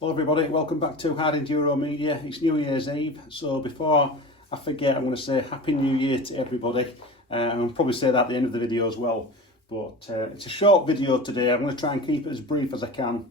Hello everybody, welcome back to Hard Enduro Media. It's New Year's Eve, so before I forget, I'm going to say Happy New Year to everybody. And I'll probably say that at the end of the video as well. But it's a short video today. I'm going to try and keep it as brief as I can.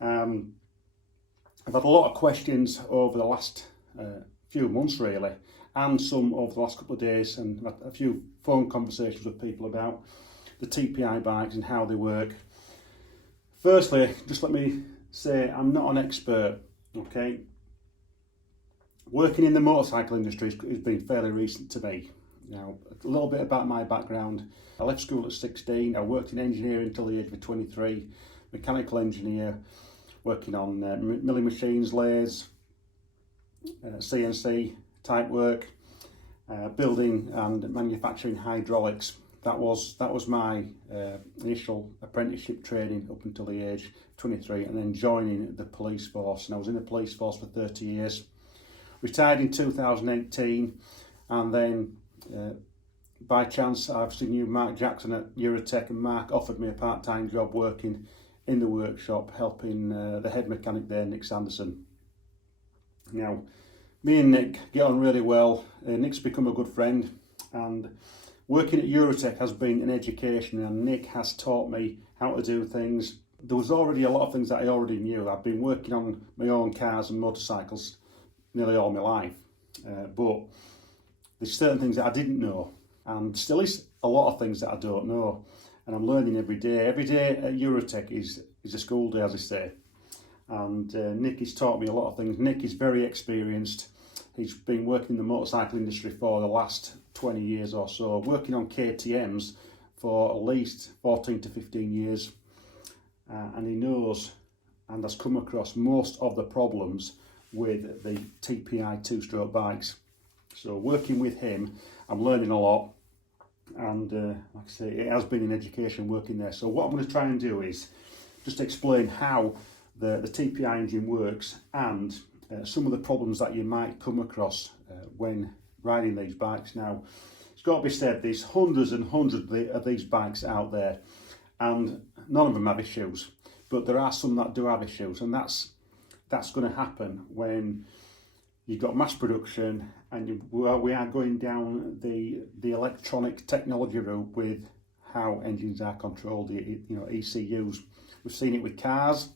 I've had a lot of questions over the last few months really, and some over the last couple of days, and I've had a few phone conversations with people about the TPi bikes and how they work. Firstly, just let me say I'm not an expert, okay? Working in the motorcycle industry has been fairly recent to me. Now, a little bit about my background. I left school at 16, I worked in engineering until the age of 23, mechanical engineer, working on milling machines, lathes, CNC type work, building and manufacturing hydraulics. That was my initial apprenticeship training up until the age 23, and then joining the police force. And I was in the police force for 30 years. Retired in 2018, and then by chance I obviously knew Mark Jackson at Eurotek, and Mark offered me a part-time job working in the workshop, helping the head mechanic there, Nick Sanderson. Now, me and Nick get on really well. Nick's become a good friend, and working at Eurotek has been an education, and Nick has taught me how to do things. There was already a lot of things that I already knew. I've been working on my own cars and motorcycles nearly all my life, but there's certain things that I didn't know, and still is a lot of things that I don't know, and I'm learning every day. Every day at Eurotek is a school day, as I say, and Nick has taught me a lot of things. Nick is very experienced. He's been working in the motorcycle industry for the last 20 years or so, working on KTMs for at least 14 to 15 years. And he knows and has come across most of the problems with the TPi Two Stroke bikes. So working with him, I'm learning a lot. And like I say, it has been an education working there. So what I'm going to try and do is just explain how the TPi engine works, and some of the problems that you might come across when riding these bikes. Now, it's got to be said, there's hundreds and hundreds of these bikes out there, and none of them have issues, but there are some that do have issues, and that's going to happen when you've got mass production and we are going down the electronic technology route with how engines are controlled, ECUs. We've seen it with cars,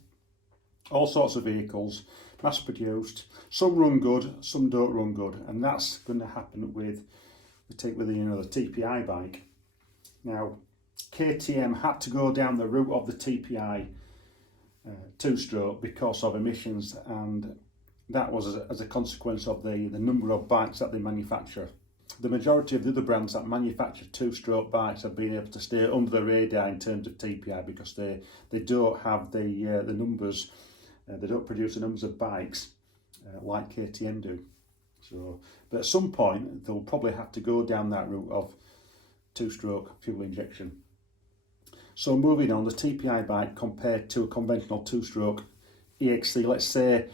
all sorts of vehicles, mass produced. Some run good, some don't run good, and that's going to happen with the TPi bike. Now, KTM had to go down the route of the TPi Two Stroke because of emissions, and that was as a consequence of the number of bikes that they manufacture. The majority of the other brands that manufacture two-stroke bikes have been able to stay under the radar in terms of TPi because they don't have the numbers. They don't produce the numbers of bikes like KTM do. So, but at some point they'll probably have to go down that route of two-stroke fuel injection. So moving on, the TPi bike compared to a conventional two-stroke EXC, let's say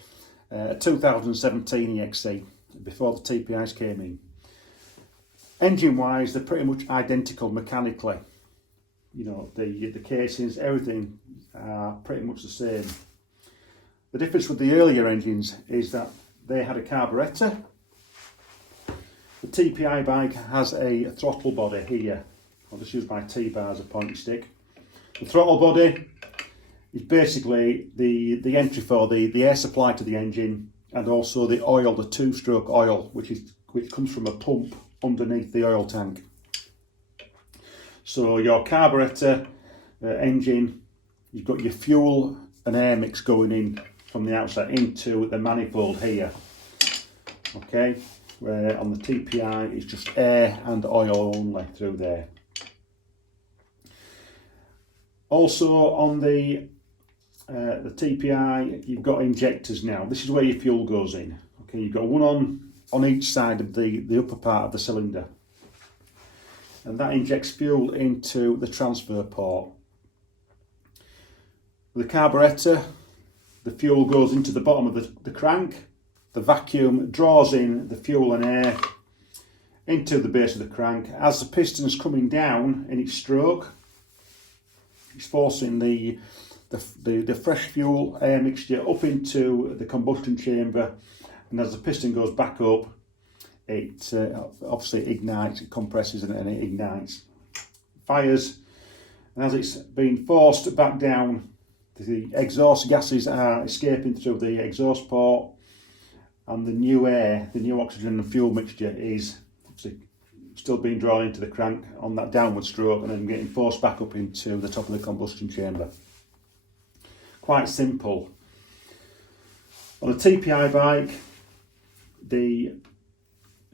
a 2017 EXC, before the TPIs came in. Engine-wise, they're pretty much identical mechanically. You know, the casings, everything are pretty much the same. The difference with the earlier engines is that they had a carburetor. The TPi bike has a throttle body here. I'll just use my T-bar as a pointing stick. The throttle body is basically the entry for the air supply to the engine, and also the oil, the two-stroke oil, which comes from a pump underneath the oil tank. So your carburetor engine, you've got your fuel and air mix going in from the outside into the manifold here. Okay, where on the TPi it's just air and oil only through there. Also on the TPi, you've got injectors now. This is where your fuel goes in. Okay, you've got one on each side of the upper part of the cylinder, and that injects fuel into the transfer port. With the carburetor, the fuel goes into the bottom of the crank. The vacuum draws in the fuel and air into the base of the crank. As the piston is coming down in its stroke, it's forcing the the fresh fuel air mixture up into the combustion chamber, and as the piston goes back up, it obviously ignites, it compresses and it ignites, fires, and as it's being forced back down, the exhaust gases are escaping through the exhaust port, and the new air, the new oxygen and fuel mixture is obviously still being drawn into the crank on that downward stroke and then getting forced back up into the top of the combustion chamber. Quite simple. On a TPi bike, the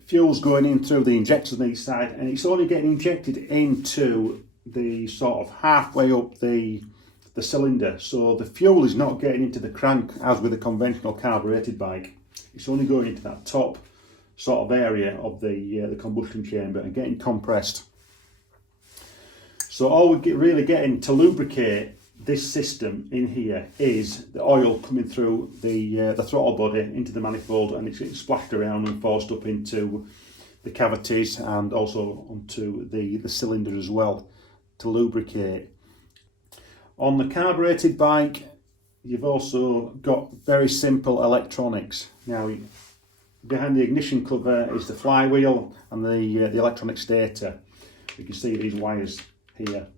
fuel's going in through the injectors on each side, and it's only getting injected into the sort of halfway up the cylinder, so the fuel is not getting into the crank as with a conventional carbureted bike. It's only going into that top sort of area of the combustion chamber and getting compressed. So all we're really getting to lubricate this system in here is the oil coming through the throttle body into the manifold, and it's getting splashed around and forced up into the cavities and also onto the cylinder as well to lubricate. On the carbureted bike, you've also got very simple electronics. Now, behind the ignition cover is the flywheel and the electronic stator. You can see these wires here.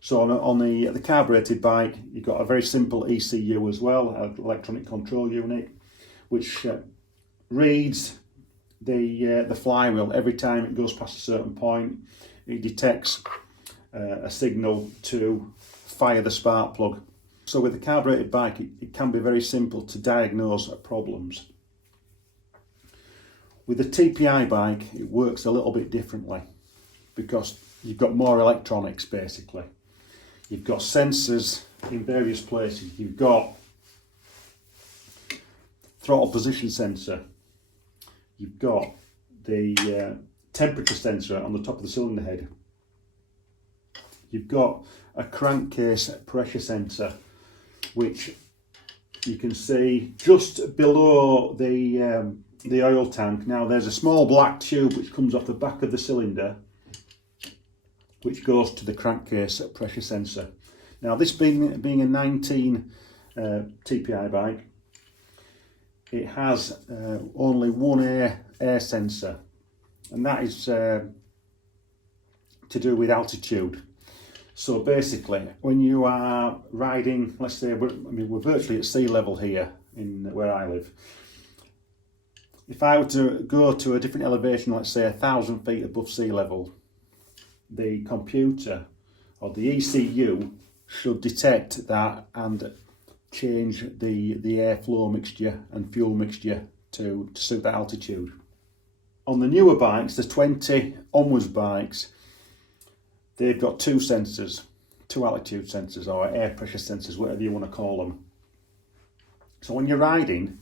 So on the carbureted bike, you've got a very simple ECU as well, an electronic control unit, which reads the flywheel every time it goes past a certain point. It detects a signal to fire the spark plug. So with the carbureted bike, it can be very simple to diagnose problems. With the TPi bike, it works a little bit differently because you've got more electronics basically. You've got sensors in various places. You've got throttle position sensor. You've got the temperature sensor on the top of the cylinder head. You've got a crankcase pressure sensor, which you can see just below the oil tank. Now there's a small black tube which comes off the back of the cylinder, which goes to the crankcase pressure sensor. Now this being a 19 TPi bike, it has only one air sensor, and that is to do with altitude. So basically, when you are riding, let's say we're virtually at sea level here in where I live. If I were to go to a different elevation, let's say 1,000 feet above sea level, the computer or the ECU should detect that and change the airflow mixture and fuel mixture to suit that altitude. On the newer bikes, the 20 onwards bikes, they've got two sensors, two altitude sensors or air pressure sensors, whatever you want to call them. So when you're riding,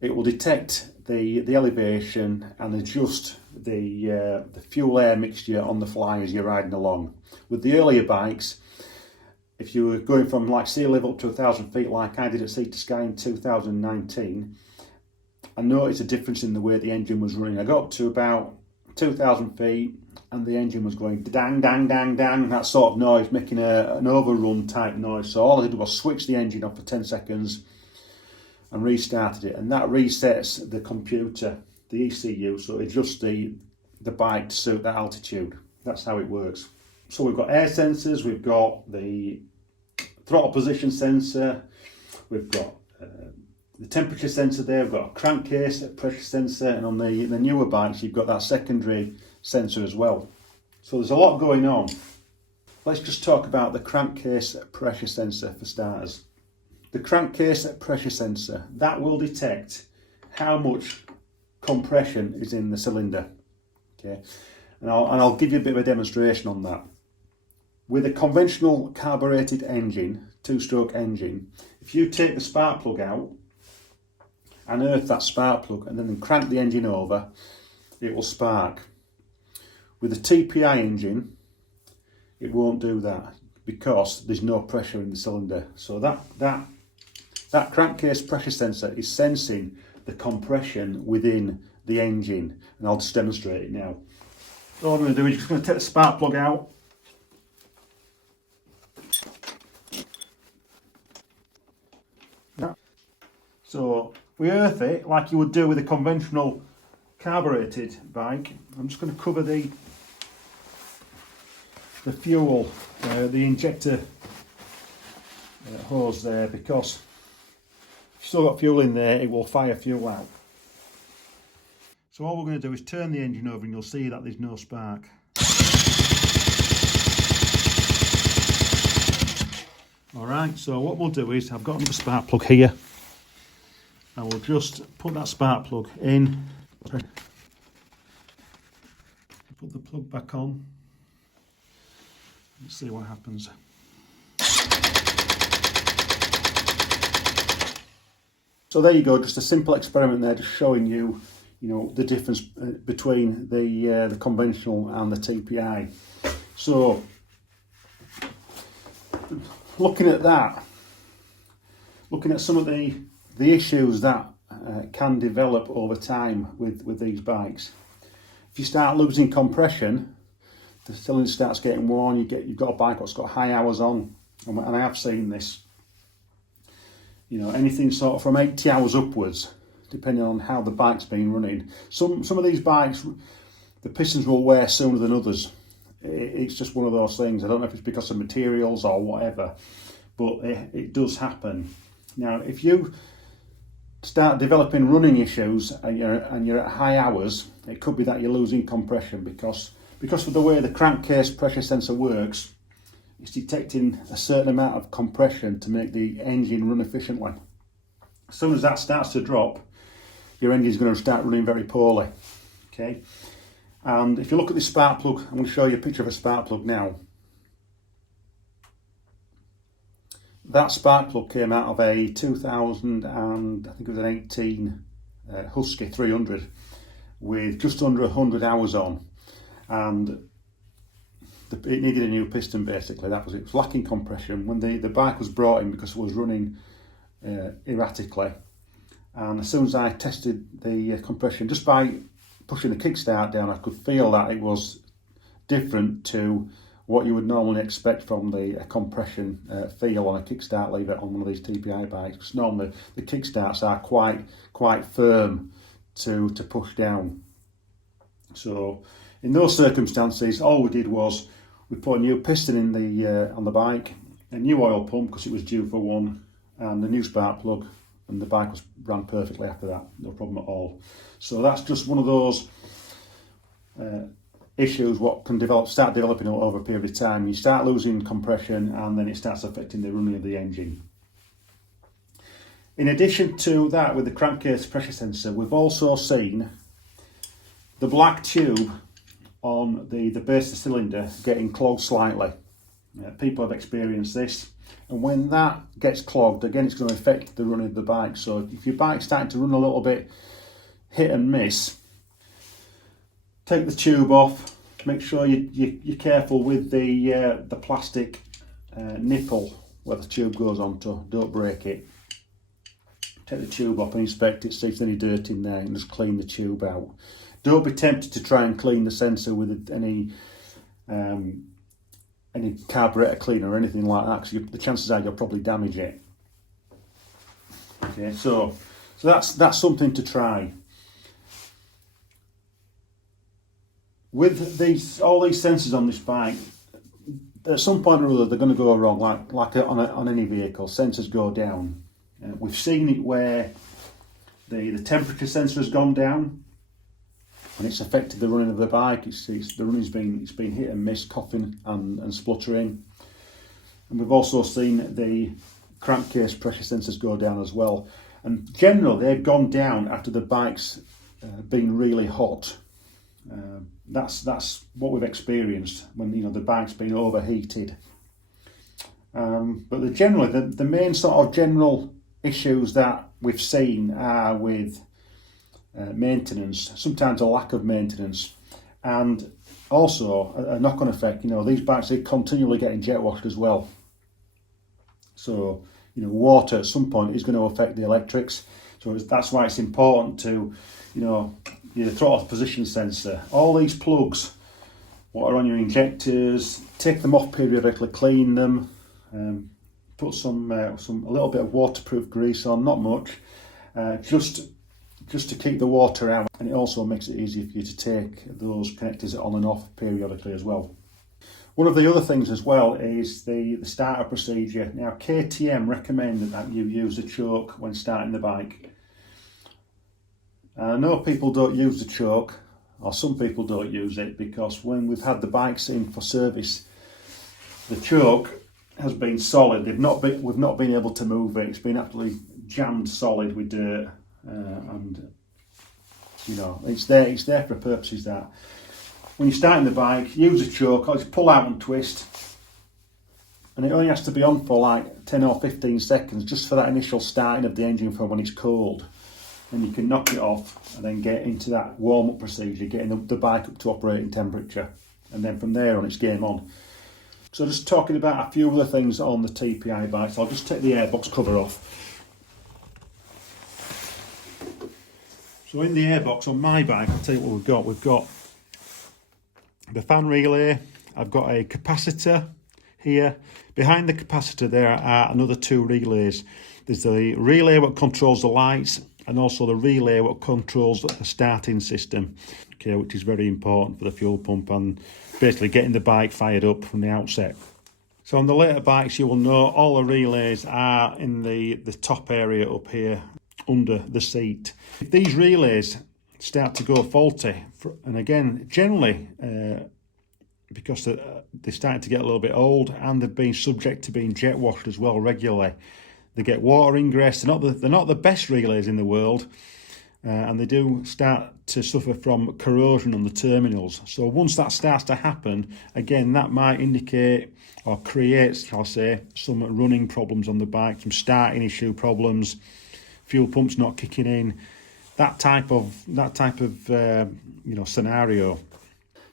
it will detect the elevation and adjust the fuel air mixture on the fly as you're riding along. With the earlier bikes, if you were going from like sea level up to 1,000 feet like I did at Sea to Sky in 2019, I noticed a difference in the way the engine was running. I got up to about 2,000 feet and the engine was going dang, dang, dang, dang, that sort of noise, making an overrun type noise. So all I did was switch the engine off for 10 seconds and restarted it, and that resets the computer, the ECU, so it adjusts the bike to suit that altitude. That's how it works. So we've got air sensors, we've got the throttle position sensor, we've got the temperature sensor there, we've got a crankcase, a pressure sensor, and on the newer bikes you've got that secondary sensor as well. So there's a lot going on. Let's just talk about the crankcase pressure sensor for starters. The crankcase pressure sensor, that will detect how much compression is in the cylinder. Okay, and I'll give you a bit of a demonstration on that. With a conventional carbureted engine, two-stroke engine, if you take the spark plug out, unearth that spark plug and then crank the engine over, it will spark. With a TPi engine, it won't do that because there's no pressure in the cylinder. So that crankcase pressure sensor is sensing the compression within the engine, and I'll just demonstrate it now. So all I'm going to do is just going to take the spark plug out, So we earth it like you would do with a conventional carbureted bike. I'm just going to cover the fuel, the injector hose there, because if you've still got fuel in there, it will fire fuel out. So all we're going to do is turn the engine over and you'll see that there's no spark. Alright, so what we'll do is, I've got another spark plug here. I will just put that spark plug in, put the plug back on, let's see what happens. So there you go, just a simple experiment there, just showing you, the difference between the conventional and the TPi. So looking at that, looking at some of the issues that can develop over time with these bikes. If you start losing compression, the cylinder starts getting worn. You've got a bike that's got high hours on, and I have seen this. Anything sort of from 80 hours upwards, depending on how the bike's been running. Some of these bikes, the pistons will wear sooner than others. It's just one of those things. I don't know if it's because of materials or whatever, but it does happen. Now, if you start developing running issues and you're at high hours, it could be that you're losing compression because of the way the crankcase pressure sensor works. It's detecting a certain amount of compression to make the engine run efficiently. As soon as that starts to drop, your engine's going to start running very poorly. Okay, and if you look at this spark plug, I'm going to show you a picture of a spark plug now. That spark plug came out of a 2000 and I think it was an 18 Husky 300 with just under 100 hours on, and it needed a new piston basically. That was it. It was lacking compression when the bike was brought in because it was running erratically. And as soon as I tested the compression, just by pushing the kickstart down, I could feel that it was different to what you would normally expect from the compression feel on a kickstart lever on one of these TPi bikes. Because normally the kickstarts are quite firm to push down. So in those circumstances, all we did was we put a new piston in the on the bike, a new oil pump because it was due for one, and a new spark plug, and the bike ran perfectly after that, no problem at all. So that's just one of those issues what can start developing over a period of time. You start losing compression and then it starts affecting the running of the engine. In addition to that, with the crankcase pressure sensor, we've also seen the black tube on the base of the cylinder getting clogged slightly. People have experienced this, and when that gets clogged, again, it's going to affect the running of the bike. So if your bike's starting to run a little bit hit and miss, take the tube off. Make sure you're careful with the plastic nipple where the tube goes onto. Don't break it. Take the tube off and inspect it, see if there's any dirt in there, and just clean the tube out. Don't be tempted to try and clean the sensor with any carburetor cleaner or anything like that, because the chances are you'll probably damage it. Okay, so that's something to try. With all these sensors on this bike, at some point or other they're going to go wrong, like on any vehicle. Sensors go down. We've seen it where the temperature sensor has gone down and it's affected the running of the bike. The running's been hit and miss, coughing and spluttering. And we've also seen the crankcase pressure sensors go down as well. And generally they've gone down after the bike's been really hot. That's what we've experienced when the bike's been overheated. But the main sort of general issues that we've seen are with maintenance, sometimes a lack of maintenance, and also a knock-on effect. These bikes are continually getting jet washed as well. So water at some point is going to affect the electrics. So that's why it's important to your throttle position sensor, all these plugs, what are on your injectors, take them off periodically, clean them, put a little bit of waterproof grease on, not much, just to keep the water out, and it also makes it easier for you to take those connectors on and off periodically as well. One of the other things as well is the startup procedure. Now KTM recommend that you use a choke when starting the bike. I know people don't use the choke, or some people don't use it, because when we've had the bikes in for service, the choke has been solid. We've not been able to move it. It's been absolutely jammed solid with dirt, and you know, it's there for purposes that when you're starting the bike, use a choke, or just pull out and twist, and it only has to be on for like 10 or 15 seconds, just for that initial starting of the engine for when it's cold. And you can knock it off and then get into that warm-up procedure, getting the bike up to operating temperature, and then from there on it's game on. So just talking about a few other things on the TPi bikes, I'll just take the airbox cover off. So in the airbox on my bike, I'll tell you what we've got. We've got the fan relay, I've got a capacitor here. Behind the capacitor there are another two relays. There's the relay what controls the lights, and also the relay what controls the starting system, okay, which is very important for the fuel pump and basically getting the bike fired up from the outset. So on the later bikes, you will know all the relays are in the top area up here under the seat. If these relays start to go faulty, and again, generally, because they're starting to get a little bit old and they've been subject to being jet washed as well regularly, they get water ingress. They're not the best relays in the world, and they do start to suffer from corrosion on the terminals. So once that starts to happen, again, that might indicate or create, shall I say, some running problems on the bike, some starting issue problems, fuel pumps not kicking in, that type of scenario.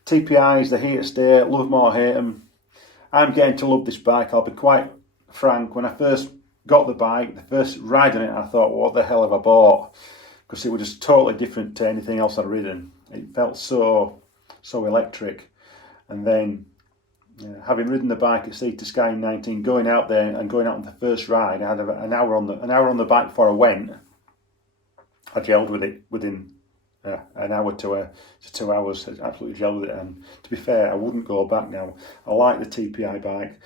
TPIs, they're here to stay. Love them or hate them. I'm getting to love this bike. I'll be quite frank. When I first got the bike, the first ride on it, I thought, what the hell have I bought? Because it was just totally different to anything else I'd ridden. It felt so electric. And then having ridden the bike at Sea to Sky in 19, going out there and going out on the first ride, I had an hour on the bike before I went. I gelled with it within an hour to 2 hours. I absolutely gelled with it, and to be fair, I wouldn't go back now. I like the TPi bike.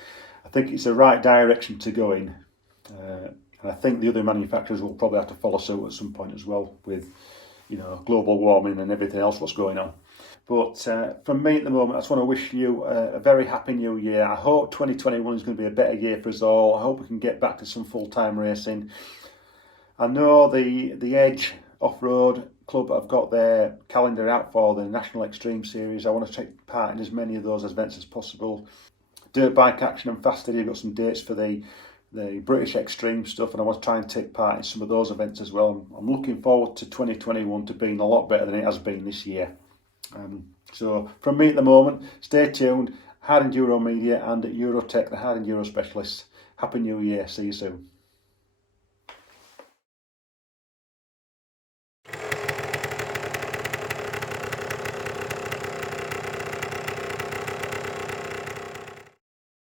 I think it's the right direction to go in, and I think the other manufacturers will probably have to follow suit at some point as well, with global warming and everything else what's going on. But from me at the moment, I just want to wish you a very happy new year. I hope 2021 is going to be a better year for us all. I hope we can get back to some full-time racing. I know the Edge Off-Road Club have got their calendar out for the National Extreme Series. I want to take part in as many of those events as possible. Dirt Bike Action and Faster, you've got some dates for the British Extreme stuff, and I want to try and take part in some of those events as well. I'm looking forward to 2021 to being a lot better than it has been this year. So from me at the moment, stay tuned. Hard Enduro Media and Eurotek, the Hard Enduro Specialists. Happy New Year. See you soon.